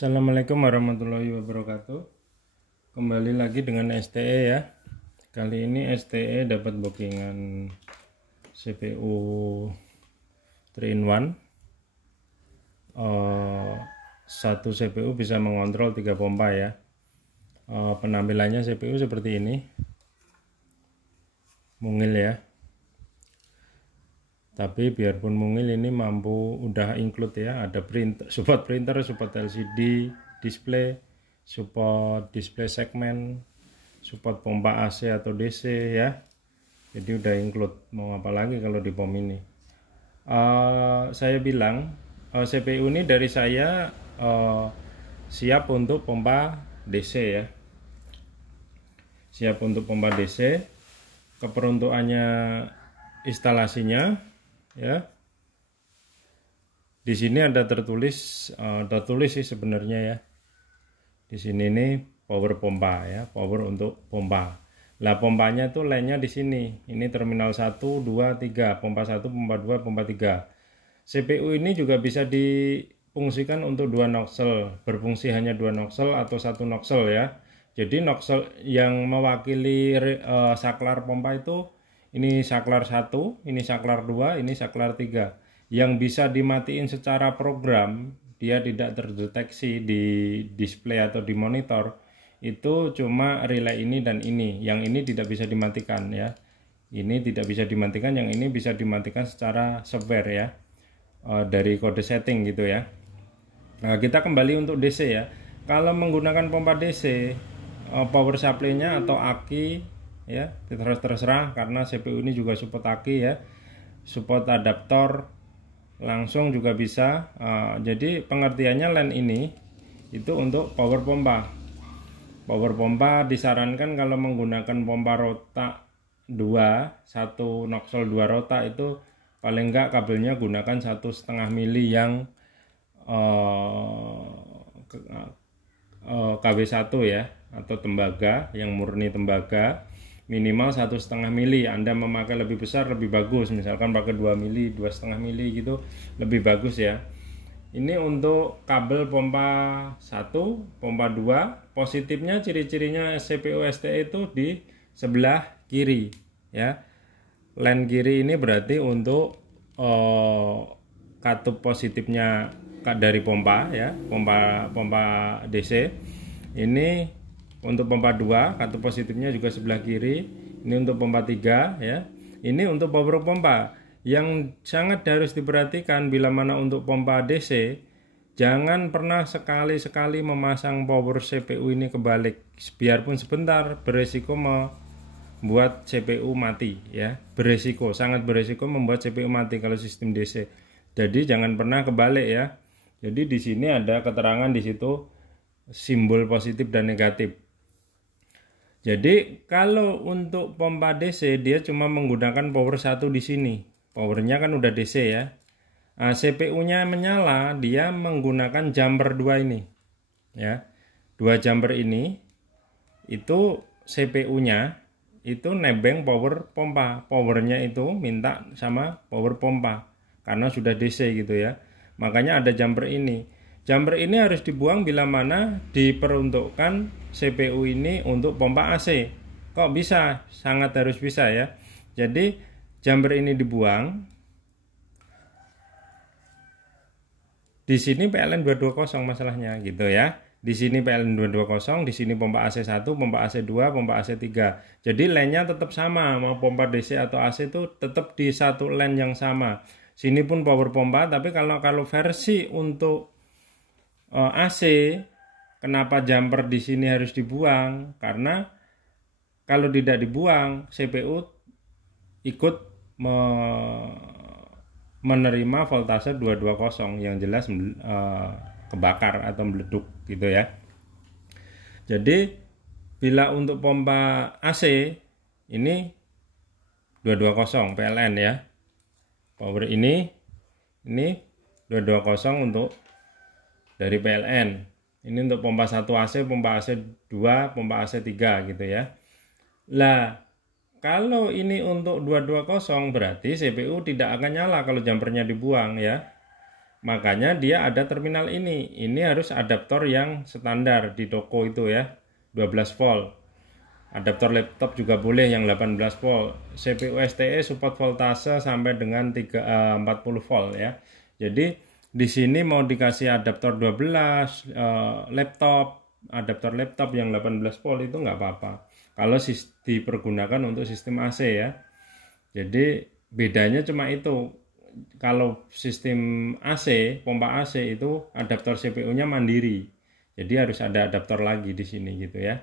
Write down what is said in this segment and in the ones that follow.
Assalamualaikum warahmatullahi wabarakatuh. Kembali lagi dengan STE ya. Kali ini STE dapat bookingan CPU 3-in-1. Satu CPU bisa mengontrol 3 pompa ya. Penampilannya CPU seperti ini, mungil ya. Tapi biarpun mungil, ini mampu udah include ya, ada support printer, support LCD display, support display segmen, support pompa AC atau DC ya. Jadi udah include, mau apa lagi kalau di POM ini. Saya bilang CPU ini dari saya siap untuk pompa DC ya, siap untuk pompa DC. Keperuntukannya, instalasinya ya, di sini ada tertulis sih sebenarnya ya. Di sini nih power pompa ya, power untuk pompa. Lah pompanya tuh lainnya di sini. Ini terminal 1, 2, 3, pompa 1, pompa 2, pompa 3. CPU ini juga bisa difungsikan untuk 2 nozzle, berfungsi hanya 2 nozzle atau 1 nozzle ya. Jadi nozzle yang mewakili saklar pompa itu, ini saklar 1, ini saklar 2, ini saklar 3. Yang bisa dimatiin secara program, dia tidak terdeteksi di display atau di monitor, itu cuma relay ini dan ini. Yang ini tidak bisa dimatikan ya. Ini tidak bisa dimatikan, yang ini bisa dimatikan secara software ya, dari kode setting gitu ya. Nah, kita kembali untuk DC ya. Kalau menggunakan pompa DC, power supply-nya atau aki ya, terserah, karena CPU ini juga support aki ya, support adaptor langsung juga bisa. Jadi pengertiannya LAN ini itu untuk power pompa. Power pompa disarankan kalau menggunakan pompa rota 2, 1 nozzle 2 rota, itu paling enggak kabelnya gunakan 1,5 mili yang KW1 ya, atau tembaga yang murni tembaga, minimal 1,5 mili. Anda memakai lebih besar lebih bagus, misalkan pakai 2 mili, 2,5 mili gitu lebih bagus ya. Ini untuk kabel pompa 1, pompa 2. Positifnya, ciri-cirinya CPU STE itu di sebelah kiri ya. LAN kiri ini berarti untuk katup positifnya dari pompa ya, pompa DC. Ini untuk pompa 2, katup positifnya juga sebelah kiri. Ini untuk pompa 3 ya. Ini untuk power pompa. Yang sangat harus diperhatikan bila mana untuk pompa DC, jangan pernah sekali-sekali memasang power CPU ini kebalik. Biarpun sebentar, beresiko membuat CPU mati ya. Beresiko, sangat beresiko membuat CPU mati kalau sistem DC. Jadi jangan pernah kebalik ya. Jadi di sini ada keterangan di situ simbol positif dan negatif. Jadi kalau untuk pompa DC, dia cuma menggunakan power 1 di sini. Powernya kan udah DC ya. Nah, CPU-nya menyala, dia menggunakan jumper 2 ini. Ya. 2 jumper ini itu CPU-nya itu nebeng power pompa. Powernya itu minta sama power pompa karena sudah DC gitu ya. Makanya ada jumper ini. Jumper ini harus dibuang bila mana diperuntukkan CPU ini untuk pompa AC. Kok bisa? Sangat harus bisa ya. Jadi jumper ini dibuang. Di sini PLN 220 masalahnya gitu ya. Di sini PLN 220, di sini pompa AC 1, pompa AC 2, pompa AC 3. Jadi LAN-nya tetap sama, mau pompa DC atau AC itu tetap di satu LAN yang sama. Sini pun power pompa, tapi kalau versi untuk AC, kenapa jumper di sini harus dibuang? Karena kalau tidak dibuang, CPU ikut menerima voltase 220 yang jelas kebakar atau meleduk gitu ya. Jadi bila untuk pompa AC ini 220 PLN ya. Power ini 220 untuk dari PLN. Ini untuk pompa 1 AC, pompa AC 2, pompa AC 3 gitu ya. Lah, kalau ini untuk 220 berarti CPU tidak akan nyala kalau jumpernya dibuang ya. Makanya dia ada terminal ini. Ini harus adaptor yang standar di toko itu ya, 12 volt. Adaptor laptop juga boleh yang 18 volt. CPU STE support voltase sampai dengan 40 volt ya. Jadi di sini mau dikasih adaptor 12 adaptor laptop yang 18 volt itu nggak apa-apa. Kalau dipergunakan untuk sistem AC ya. Jadi bedanya cuma itu. Kalau sistem AC, pompa AC itu adaptor CPU-nya mandiri. Jadi harus ada adaptor lagi di sini gitu ya.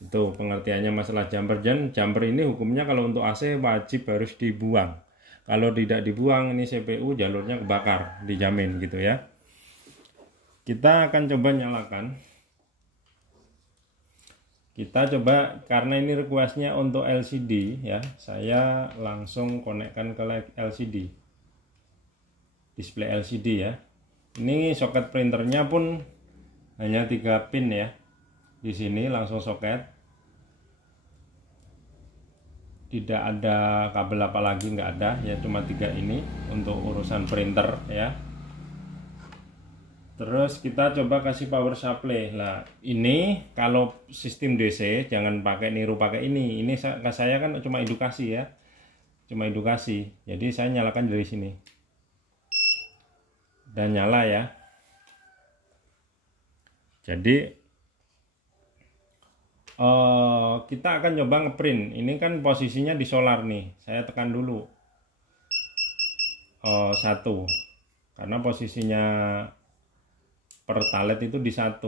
Itu pengertiannya masalah jumper. Dan jumper ini hukumnya kalau untuk AC wajib harus dibuang. Kalau tidak dibuang ini CPU jalurnya kebakar, dijamin gitu ya. Kita akan coba nyalakan. Kita coba, karena ini requestnya untuk LCD ya, saya langsung konekkan ke LCD, display LCD ya. Ini soket printernya pun hanya 3 pin ya. Di sini langsung soket, tidak ada kabel apa lagi, nggak ada ya, cuma 3 ini untuk urusan printer ya. Terus kita coba kasih power supply. Nah ini kalau sistem DC jangan pakai niru pakai ini. Ini saya kan cuma edukasi ya, cuma edukasi. Jadi saya nyalakan dari sini dan nyala ya. Jadi kita akan coba ngeprint. Ini kan posisinya di solar nih. Saya tekan dulu 1 karena posisinya pertalite itu di 1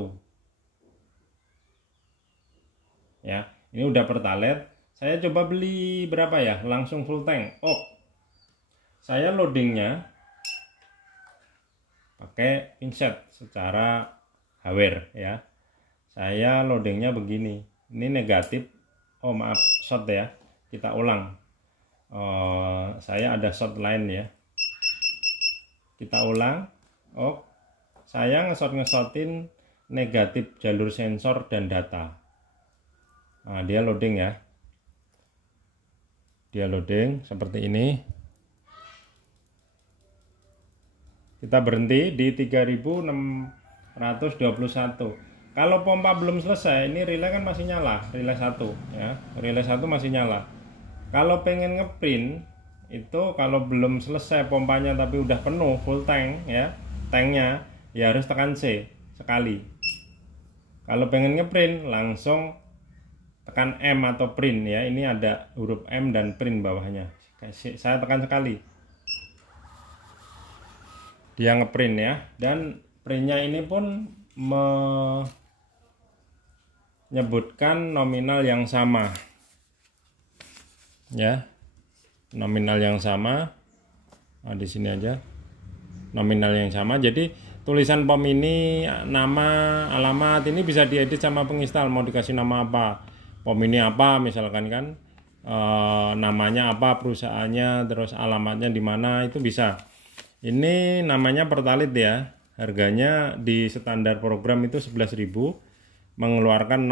ya. Ini udah pertalite. Saya coba beli berapa ya, langsung full tank. Saya loadingnya pakai pinset secara hardware ya. Saya loadingnya begini. Ini negatif. Maaf, short ya. Kita ulang. Saya ada short line ya. Kita ulang. Saya ngesot-ngesotin negatif jalur sensor dan data. Nah, dia loading ya. Dia loading seperti ini. Kita berhenti di 3621. Kalau pompa belum selesai, ini relay kan masih nyala, relay 1 ya. Relay 1 masih nyala. Kalau pengen ngeprint itu, kalau belum selesai pompanya tapi udah penuh full tank ya, tanknya ya harus tekan C sekali. Kalau pengen ngeprint langsung tekan M atau print ya. Ini ada huruf M dan print bawahnya. Saya tekan sekali. Dia ngeprint ya. Dan printnya ini pun menyebutkan nominal yang sama ya, nominal yang sama. Nah, di sini aja nominal yang sama. Jadi tulisan POM ini, nama, alamat ini bisa diedit sama penginstal. Mau dikasih nama apa, POM ini apa misalkan kan, namanya apa, perusahaannya, terus alamatnya di mana, itu bisa. Ini namanya pertalite ya. Harganya di standar program itu 11.000, mengeluarkan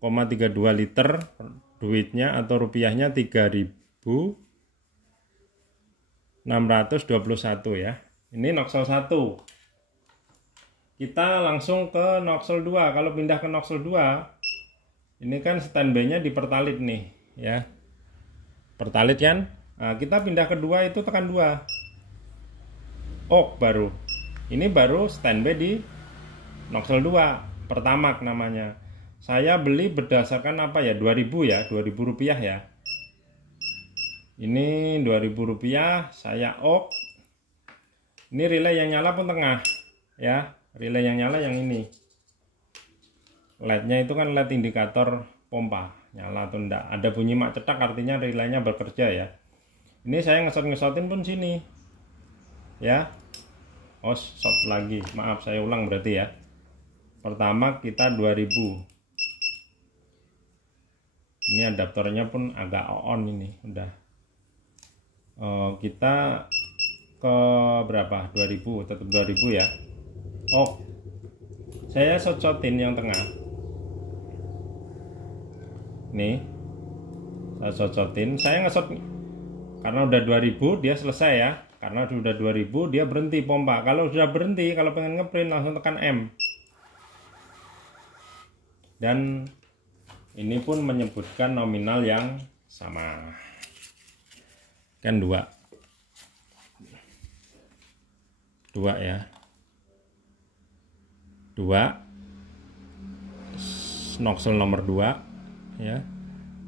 0,32 liter duitnya atau rupiahnya 3.621 ya. Ini Noxel 1. Kita langsung ke Noxel 2. Kalau pindah ke Noxel 2, ini kan standby-nya di pertalite nih ya. Pertalite kan. Nah, kita pindah ke 2 itu tekan 2. Baru. Ini baru standby di Noxel 2. Pertamax namanya. Saya beli berdasarkan apa ya, 2000 ya, 2000 rupiah ya. Ini 2000 rupiah. Saya ini relay yang nyala pun tengah ya. Relay yang nyala yang ini. LED-nya itu kan LED indikator pompa, nyala atau enggak. Ada bunyi mak cetak, artinya relaynya bekerja ya. Ini saya ngesot-ngesotin pun sini ya. Short lagi, maaf saya ulang berarti ya. Pertama kita 2000. Ini adaptornya pun agak on ini udah. Kita ke berapa? 2000, tetap 2000 ya. Saya shot-shotin yang tengah. Nih. Saya shot-shotin, saya ngesot karena udah 2000 dia selesai ya. karena sudah 2000 dia berhenti pompa. Kalau sudah berhenti, kalau pengen ngeprint langsung tekan M. Dan ini pun menyebutkan nominal yang sama, kan 2 ya, 2 nozzle nomor 2 ya,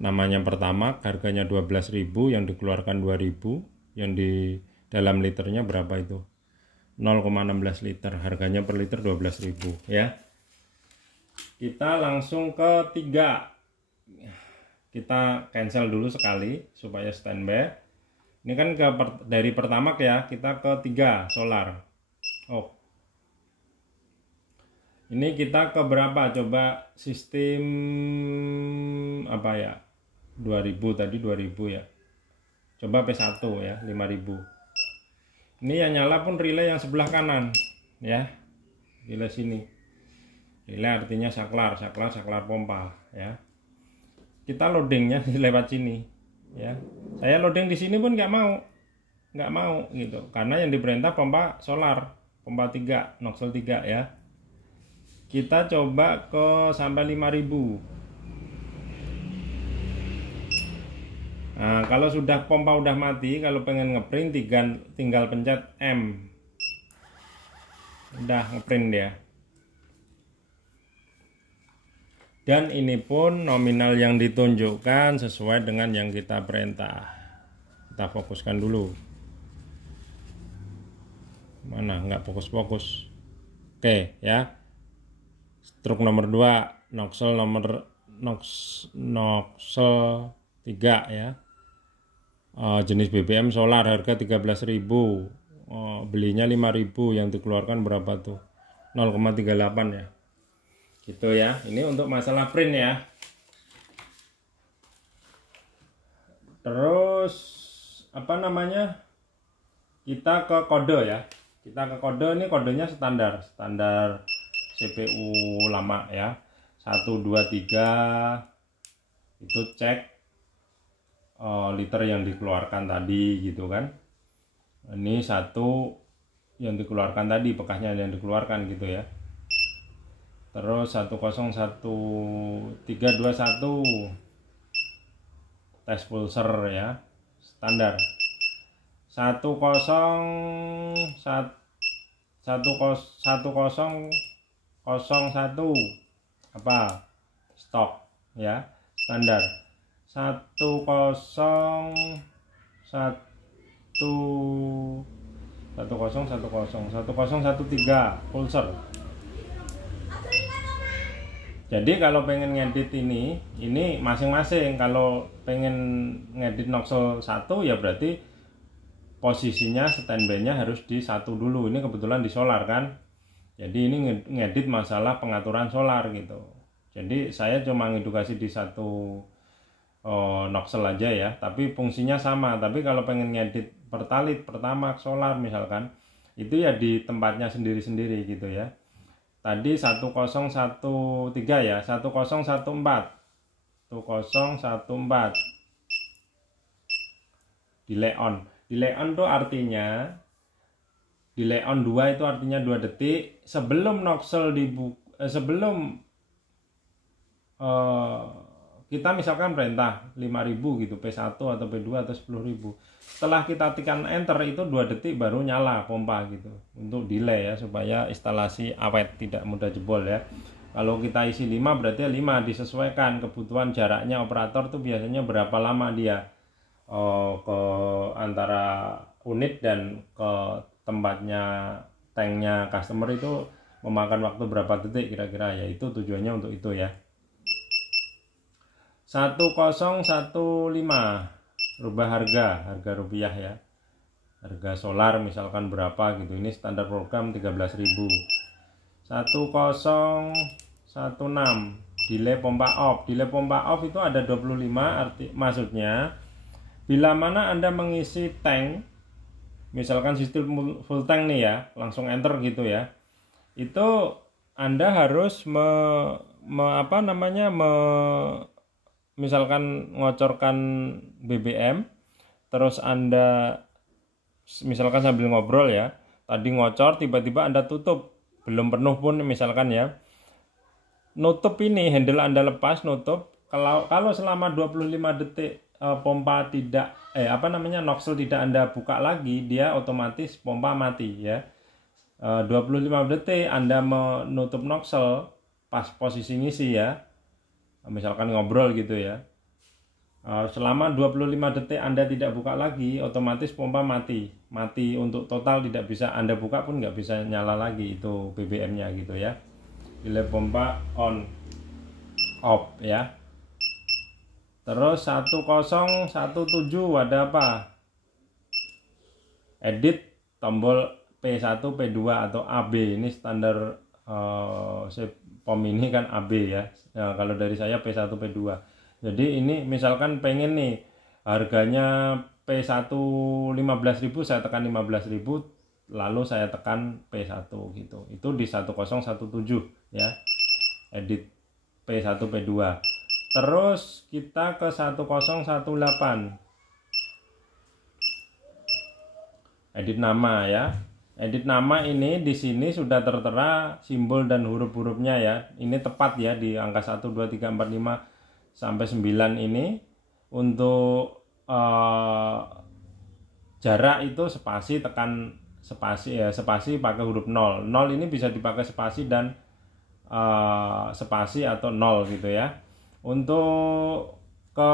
namanya pertama, harganya 12.000, yang dikeluarkan 2000, yang di dalam liternya berapa itu, 0,16 liter, harganya per liter 12.000 ya. Kita langsung ke 3, kita cancel dulu sekali supaya standby. Ini kan dari pertama ya, kita ke 3 solar. Oh, ini kita ke berapa? Coba sistem apa ya? 2000 tadi, 2000 ya. Coba P1 ya, 5000. Ini yang nyala pun relay yang sebelah kanan ya. Relay sini. Relay artinya saklar pompa ya. Kita loadingnya lewat sini ya. Saya loading di sini pun nggak mau gitu, karena yang diperintah pompa solar, pompa 3, nozzle 3 ya. Kita coba ke sampai 5000. Nah, kalau sudah pompa udah mati, kalau pengen ngeprint tinggal pencet M. Udah ngeprint dia. Dan ini pun nominal yang ditunjukkan sesuai dengan yang kita perintah. Kita fokuskan dulu. Mana nggak fokus-fokus. Oke ya. Stroke nomor 2, nozzle 3 ya. Jenis BBM solar, harga 13.000. Belinya 5.000, yang dikeluarkan berapa tuh? 0,38 ya. Gitu ya. Ini untuk masalah print ya. Terus apa namanya? Kita ke kode ya. Kita ke kode, ini kodenya standar CPU lama ya. 1 2 3 itu cek liter yang dikeluarkan tadi gitu kan. Ini 1 yang dikeluarkan tadi, bekasnya yang dikeluarkan gitu ya. Terus 101.321 tes pulser ya, standar. 1001 apa? Stok ya, standar. 1013 pulser. Jadi kalau pengen ngedit ini masing-masing. Kalau pengen ngedit nozzle 1 ya berarti posisinya standby-nya harus di 1 dulu. Ini kebetulan di solar kan. Jadi ini ngedit masalah pengaturan solar gitu. Jadi saya cuma ngedukasi di 1 nozzle aja ya, tapi fungsinya sama. Tapi kalau pengen ngedit pertalit, pertamax, solar misalkan, itu ya di tempatnya sendiri-sendiri gitu ya. Tadi 1013 ya, 1014 delay on. Delay on tuh artinya, delay on 2 itu artinya 2 detik sebelum nozzle sebelum kita misalkan perintah 5000 gitu, P1 atau P2 atau 10.000. Setelah kita tekan enter itu 2 detik baru nyala pompa gitu. Untuk delay ya, supaya instalasi awet, tidak mudah jebol ya. Kalau kita isi 5 berarti 5 disesuaikan kebutuhan jaraknya operator tuh biasanya berapa lama dia ke antara unit dan ke tempatnya tanknya customer itu memakan waktu berapa detik kira-kira ya. Itu tujuannya untuk itu ya. 1015 rubah harga rupiah ya, harga solar misalkan berapa gitu. Ini standar program 13.000. 1016 delay pompa off. Delay pompa off itu ada 25, maksudnya bila mana Anda mengisi tank, misalkan sistem full tank nih ya, langsung enter gitu ya, itu Anda harus misalkan ngocorkan BBM, terus Anda misalkan sambil ngobrol ya, tadi ngocor tiba-tiba Anda tutup, belum penuh pun misalkan ya, nutup ini, handle Anda lepas, nutup. Kalau selama 25 detik pompa tidak nozzle tidak Anda buka lagi, dia otomatis pompa mati ya. 25 detik Anda menutup nozzle pas posisi ngisi ya, misalkan ngobrol gitu ya. Selama 25 detik Anda tidak buka lagi, otomatis pompa mati untuk total, tidak bisa Anda buka pun nggak bisa nyala lagi itu BBM-nya gitu ya. Bila pompa on off ya. Terus 1017 ada apa? Edit tombol P1, P2 atau AB. Ini standar POM ini kan AB ya. Nah, kalau dari saya P1, P2. Jadi ini misalkan pengen nih harganya P1 15.000, saya tekan 15.000, lalu saya tekan P1 gitu. Itu di 1017 ya. Edit P1, P2. Terus kita ke 1018. Edit nama ya. Edit nama ini di sini sudah tertera simbol dan huruf-hurufnya ya. Ini tepat ya di angka 1 2 3 4 5 sampai 9 ini. Untuk jarak itu spasi, tekan spasi ya, spasi pakai huruf 0. 0 ini bisa dipakai spasi dan spasi atau 0 gitu ya. Untuk ke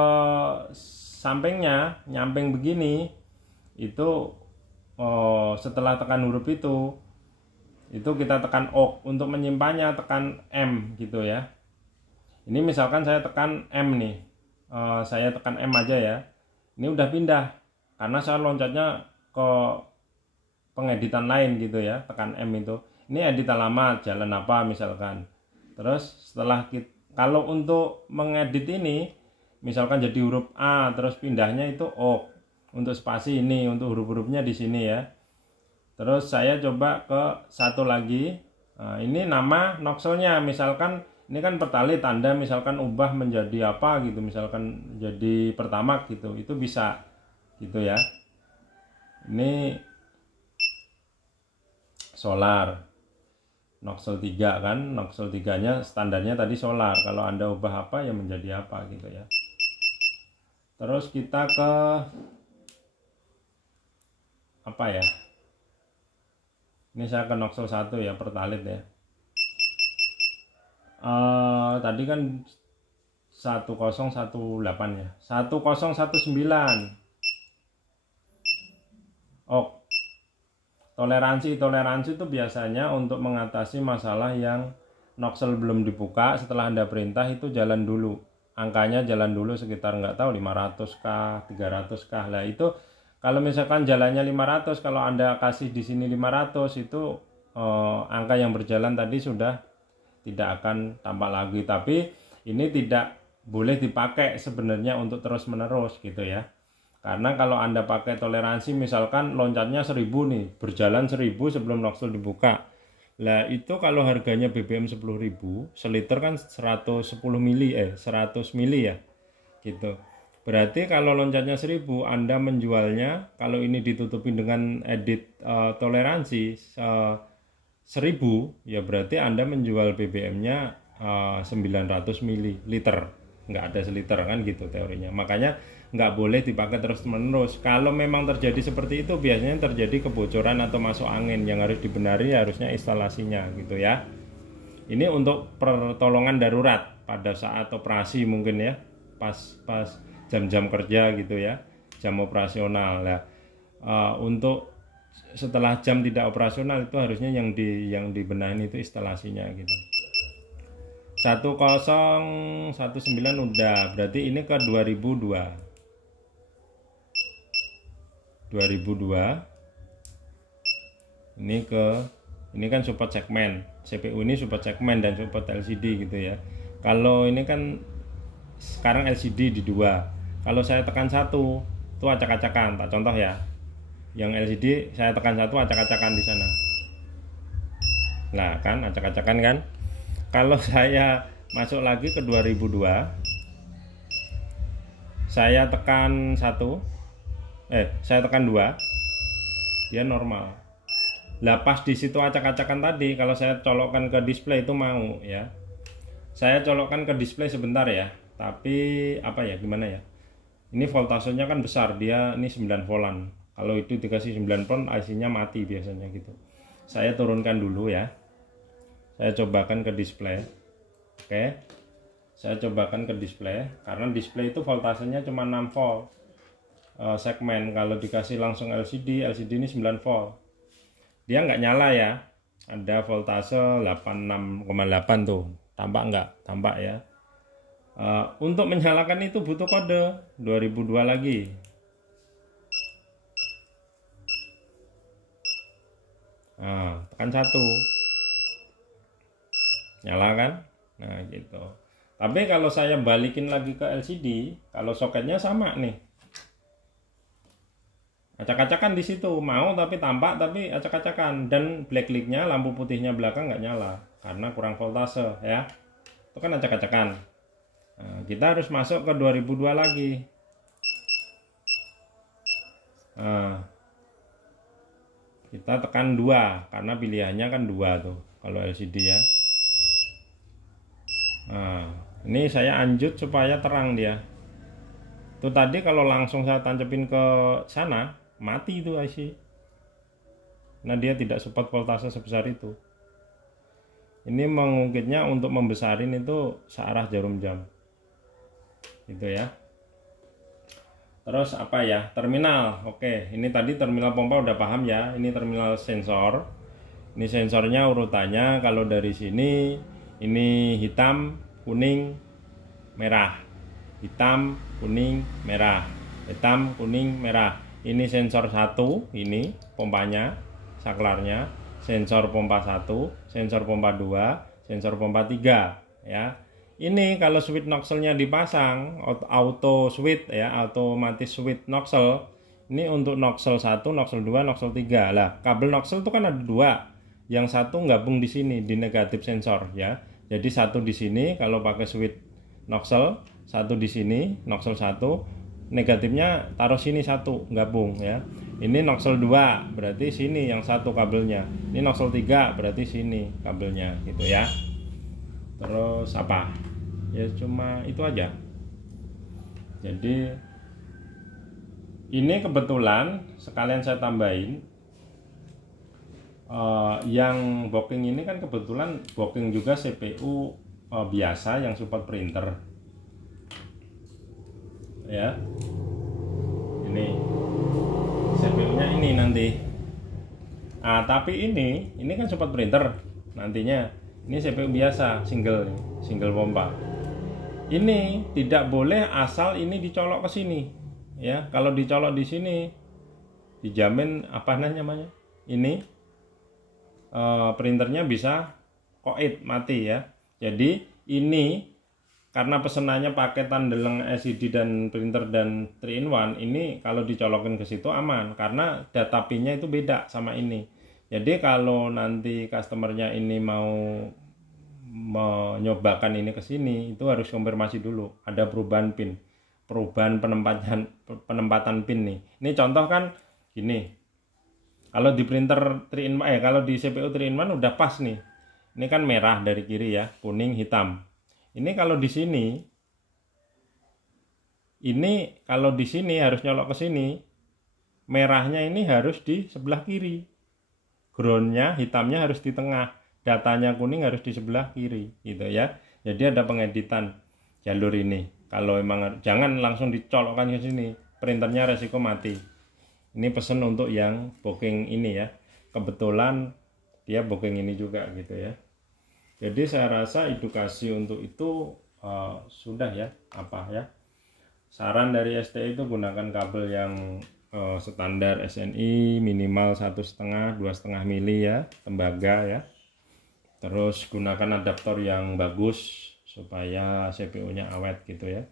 sampingnya, nyamping begini, itu setelah tekan huruf itu kita tekan OK. Untuk menyimpannya tekan M gitu ya. Ini misalkan saya tekan M nih, saya tekan M aja ya. Ini udah pindah karena saya loncatnya ke pengeditan lain gitu ya. Tekan M itu. Ini edit alamat, jalan apa misalkan. Terus setelah kalau untuk mengedit ini, misalkan jadi huruf A, terus pindahnya itu O. Untuk spasi ini, untuk huruf-hurufnya di sini ya. Terus saya coba ke satu lagi. Nah, ini nama nozzle-nya, misalkan ini kan Pertalite, Anda misalkan ubah menjadi apa gitu, misalkan jadi Pertamax gitu, itu bisa gitu ya. Ini solar. Nozzle 3 kan, nozzle 3-nya standarnya tadi solar. Kalau Anda ubah apa ya menjadi apa gitu ya. Terus kita ke apa ya? Ini saya ke nozzle 1 ya, Pertalite ya. Tadi kan 1018 ya. 1019. Oh, toleransi itu biasanya untuk mengatasi masalah yang nozzle belum dibuka. Setelah Anda perintah itu jalan dulu, angkanya jalan dulu sekitar nggak tahu 500 kah 300 kah lah. Itu kalau misalkan jalannya 500, kalau Anda kasih di sini 500, itu angka yang berjalan tadi sudah tidak akan tampak lagi. Tapi ini tidak boleh dipakai sebenarnya untuk terus menerus gitu ya. Karena kalau Anda pakai toleransi, misalkan loncatnya 1000 nih, berjalan 1000 sebelum nozzle dibuka. Lah itu kalau harganya BBM 10.000, seliter kan 110 mili 100 mili ya. Gitu. Berarti kalau loncatnya 1000, Anda menjualnya, kalau ini ditutupin dengan edit toleransi 1000, ya berarti Anda menjual BBM-nya 900 ml, nggak ada seliter kan gitu teorinya. Makanya nggak boleh dipakai terus menerus. Kalau memang terjadi seperti itu, biasanya terjadi kebocoran atau masuk angin. Yang harus dibenari harusnya instalasinya gitu ya. Ini untuk pertolongan darurat pada saat operasi mungkin ya, pas jam-jam kerja gitu ya, jam operasional. Nah, untuk setelah jam tidak operasional itu harusnya yang dibenahi itu instalasinya gitu. 1019 udah, berarti ini ke 2002. Ini kan support segmen, CPU ini support segmen dan support LCD gitu ya. Kalau ini kan sekarang LCD di 2. Kalau saya tekan 1 itu acak-acakan, tak contoh ya. Yang LCD saya tekan 1 acak-acakan di sana. Nah, kan acak-acakan kan. Kalau saya masuk lagi ke 2002, saya tekan 2, dia normal. Lah pas di situ acak-acakan tadi, kalau saya colokkan ke display itu mau ya. Saya colokkan ke display sebentar ya. Tapi apa ya, gimana ya? Ini voltasenya kan besar, dia ini 9 voltan. Kalau itu dikasih 9 volt, IC-nya mati biasanya gitu. Saya turunkan dulu ya. Saya cobakan ke display. Oke. Saya cobakan ke display, karena display itu voltasenya cuma 6 volt segmen. Kalau dikasih langsung LCD ini 9 volt. Dia nggak nyala ya. Ada voltase 86,8 tuh. Tampak nggak? Tampak ya. Untuk menyalakan itu butuh kode 2002 lagi. Nah, tekan 1. Nyala kan? Nah, gitu. Tapi kalau saya balikin lagi ke LCD, kalau soketnya sama nih. Acak-acakan di situ, mau tapi tampak tapi acak-acakan, dan backlight-nya lampu putihnya belakang nggak nyala karena kurang voltase ya. Itu kan acak-acakan. Nah, kita harus masuk ke 2002 lagi. Nah, kita tekan 2 karena pilihannya kan 2 tuh kalau LCD ya. Nah, ini saya anjut supaya terang dia. Itu tadi kalau langsung saya tancepin ke sana, mati itu IC. Nah, dia tidak support voltase sebesar itu. Ini mengungkitnya untuk membesarin itu searah jarum jam. Gitu ya. Terus apa ya? Terminal. Oke, ini tadi terminal pompa udah paham ya. Ini terminal sensor. Ini sensornya urutannya kalau dari sini ini hitam, kuning, merah. Hitam, kuning, merah. Hitam, kuning, merah. Ini sensor 1, ini pompanya, saklarnya. Sensor pompa 1, sensor pompa 2, sensor pompa 3 ya. Ini kalau switch nozzle-nya dipasang auto switch ya, otomatis switch nozzle. Ini untuk nozzle 1, nozzle 2, nozzle 3. Lah, kabel nozzle itu kan ada 2. Yang satu gabung di sini di negatif sensor ya. Jadi satu di sini kalau pakai switch nozzle, satu di sini nozzle 1, negatifnya taruh sini satu gabung ya. Ini nozzle 2 berarti sini yang satu kabelnya. Ini nozzle 3 berarti sini kabelnya gitu ya. Terus apa? Ya cuma itu aja. Jadi ini kebetulan sekalian saya tambahin yang booking ini kan kebetulan booking juga CPU biasa yang support printer ya. Ini CPU-nya ini nanti. Tapi ini kan support printer nantinya. Ini CPU biasa single pompa. Ini tidak boleh asal ini dicolok ke sini ya. Kalau dicolok di sini dijamin apa namanya? Ini printernya bisa koit mati ya. Jadi ini karena pesenannya paketan deleng LCD dan printer dan 3-in-1, ini kalau dicolokin ke situ aman karena data pin-nya itu beda sama ini. Jadi kalau nanti customernya ini mau menyobakan ini ke sini, itu harus konfirmasi dulu ada perubahan pin, perubahan penempatan pin nih. Ini contoh kan gini. Kalau di printer 3-in-1 kalau di CPU 3-in-1 udah pas nih. Ini kan merah dari kiri ya, kuning, hitam. Ini kalau di sini harus nyolok ke sini. Merahnya ini harus di sebelah kiri. Groundnya, hitamnya harus di tengah. Datanya kuning harus di sebelah kiri gitu ya. Jadi ada pengeditan jalur ini. Kalau emang jangan langsung dicolokkan ke sini. Printernya resiko mati. Ini pesan untuk yang booking ini ya. Kebetulan dia booking ini juga gitu ya. Jadi saya rasa edukasi untuk itu sudah ya. Saran dari STI itu gunakan kabel yang standar SNI minimal 1,5 2,5 mili ya, tembaga ya. Terus gunakan adaptor yang bagus supaya CPU-nya awet gitu ya.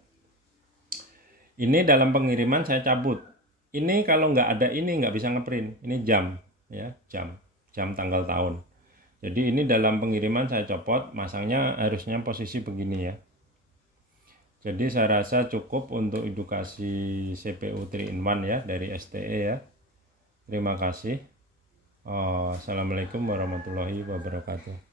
Ini dalam pengiriman saya cabut. Ini kalau nggak ada ini nggak bisa ngeprint. Ini jam ya, jam tanggal tahun. Jadi ini dalam pengiriman saya copot, masangnya harusnya posisi begini ya. Jadi saya rasa cukup untuk edukasi CPU 3-in-1 ya dari STE ya. Terima kasih. Assalamualaikum warahmatullahi wabarakatuh.